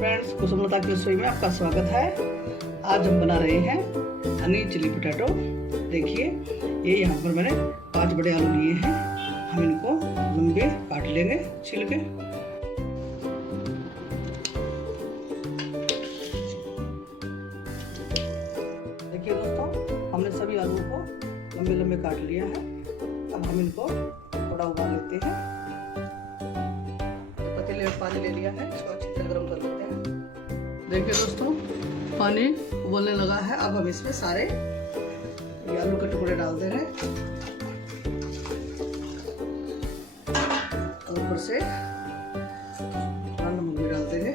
Friends, Kusumlata की रसोई में आपका स्वागत है। आज हम बना रहे हैं हनी चिली पोटैटो। देखिए, ये यहाँ पर मैंने 5 बड़े आलू लिए हैं। हम इनको लंबे काट लेंगे छील के। देखिए दोस्तों, हमने सभी आलूओं को लंबे लंबे काट लिया है। अब हम इनको थोड़ा उबाल लेते हैं। पतीले में पानी ले लिया है, इसको अच्छी तरह गर्म कर लेते हैं। देखिए दोस्तों, पानी उबलने लगा है। अब हम इसमें सारे आलू के टुकड़े डाल दे रहे हैं। ऊपर से नमक भी डाल देंगे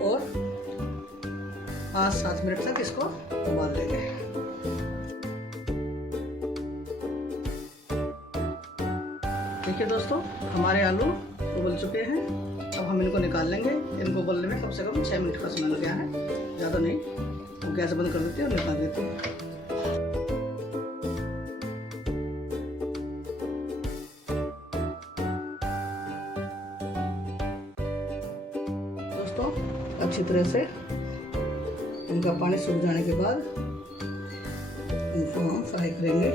और 5-7 मिनट तक इसको उबाल लेंगे। देखिए दोस्तों, हमारे आलू उबल चुके हैं। अब हम इनको निकाल लेंगे। इनको उबलने में कम से कम 6 मिनट का समय लग गया है, ज़्यादा नहीं। तो गैस बंद कर देते हैं और निकाल देते हैं। दोस्तों, अच्छी तरह से इनका पानी सूख जाने के बाद इनको हम फ्राई करेंगे।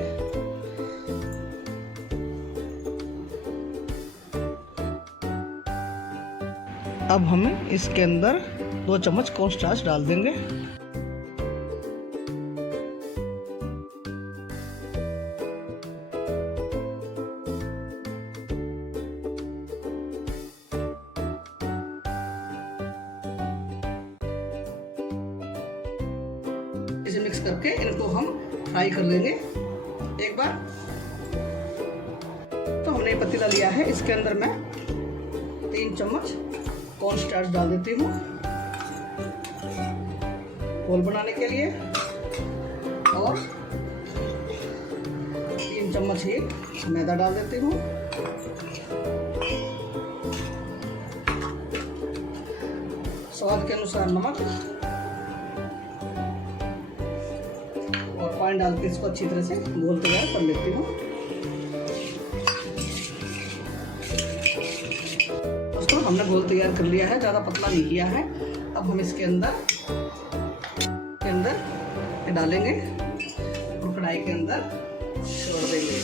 अब हम इसके अंदर 2 चम्मच कॉर्नस्टार्च डाल देंगे। इसे मिक्स करके इनको हम फ्राई कर लेंगे एक बार। तो हमने पतीला लिया है, इसके अंदर मैं 3 चम्मच कॉर्नस्टार्च डाल देती हूँ घोल बनाने के लिए, और 3 चम्मच ही मैदा डाल देती हूँ। स्वाद के अनुसार नमक और पानी डाल के इसको अच्छी तरह से घोल तैयार कर लेती हूँ। हमने घोल तैयार कर लिया है, ज़्यादा पतला नहीं किया है। अब हम इसके अंदर डालेंगे और कढ़ाई के अंदर छोड़ देंगे।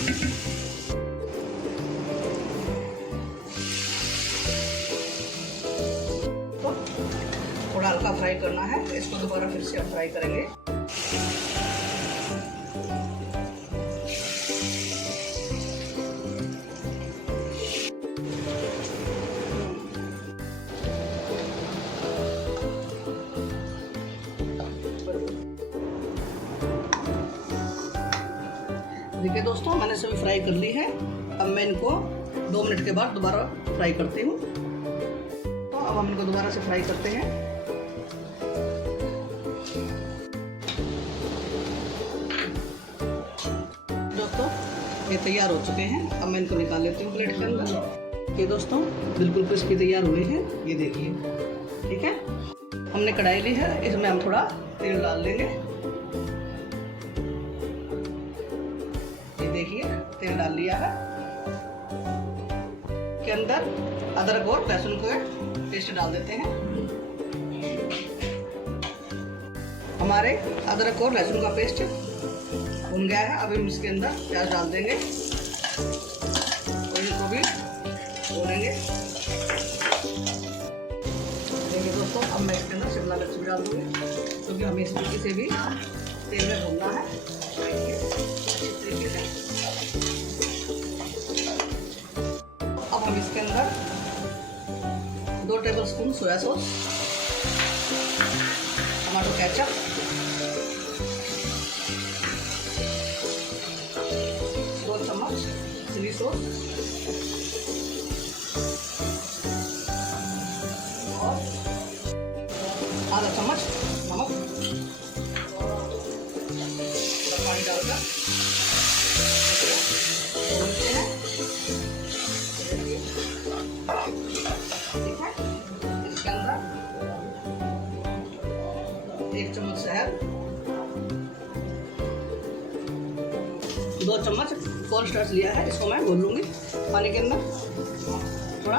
तो थोड़ा हल्का फ्राई करना है, इसको दोबारा फिर से हम फ्राई करेंगे। देखिए दोस्तों, मैंने सभी फ्राई कर ली है। अब मैं इनको 2 मिनट के बाद दोबारा फ्राई करती हूँ। तो अब हम इनको दोबारा से फ्राई करते हैं। दोस्तों, ये तैयार हो चुके हैं। अब मैं इनको निकाल लेती हूँ प्लेट के अंदर। ये दोस्तों बिल्कुल क्रिस्पी तैयार हुए हैं, ये देखिए। ठीक है, हमने कढ़ाई ली है, इसमें हम थोड़ा तेल डाल देंगे। देखिए, तेल डाल लिया है। के अंदर अदरक और लहसुन का पेस्ट डाल देते हैं। हमारे अदरक और लहसुन का पेस्ट भुन गया है। अब हम इसके अंदर प्याज डाल देंगे और इनको भी भूनेंगे। देखिए दोस्तों, अब मैं इसके अंदर शिमला मिर्च भी डाल दूंगी, क्योंकि हमें इस तरीके से भी तेल में भूनना है। अब हम इसके अंदर 2 tablespoon soya sauce, tomato ketchup, 2 चम्मच चिली सॉस और आधा चम्मच नमक, पानी डालकर भूनते हैं। ठीक है, इसके अंदर 1 चम्मच शहद, 2 चम्मच कॉर्नस्टार्च लिया है, इसको मैं घोल लूंगी पानी के अंदर। थोड़ा,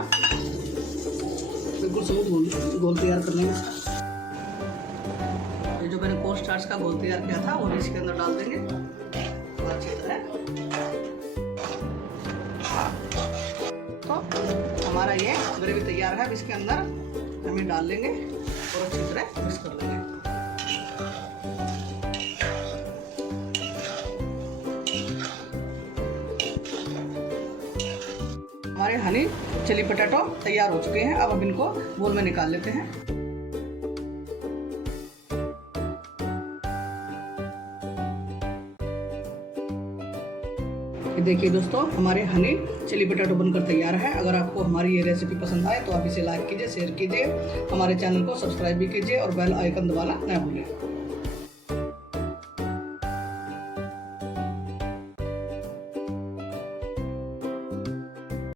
बिल्कुल स्मूथ घोल तैयार कर लेंगे। ये जो मैंने कोर्न स्टार्च का घोल तैयार किया था वो भी इसके अंदर डाल देंगे और अच्छी तरह। तो हमारा ये ग्रेवी तैयार है। अब इसके अंदर हम ये डाल लेंगे और अच्छी तरह मिक्स कर लेंगे। हमारे हनी चिली पोटैटो तैयार हो चुके हैं। अब हम इनको बोल में निकाल लेते हैं। ये देखिए दोस्तों, हमारे हनी चिली पोटैटो बनकर तैयार है। अगर आपको हमारी ये रेसिपी पसंद आए तो आप इसे लाइक कीजिए, शेयर कीजिए, हमारे चैनल को सब्सक्राइब भी कीजिए और बेल आइकन दबाना न भूलें।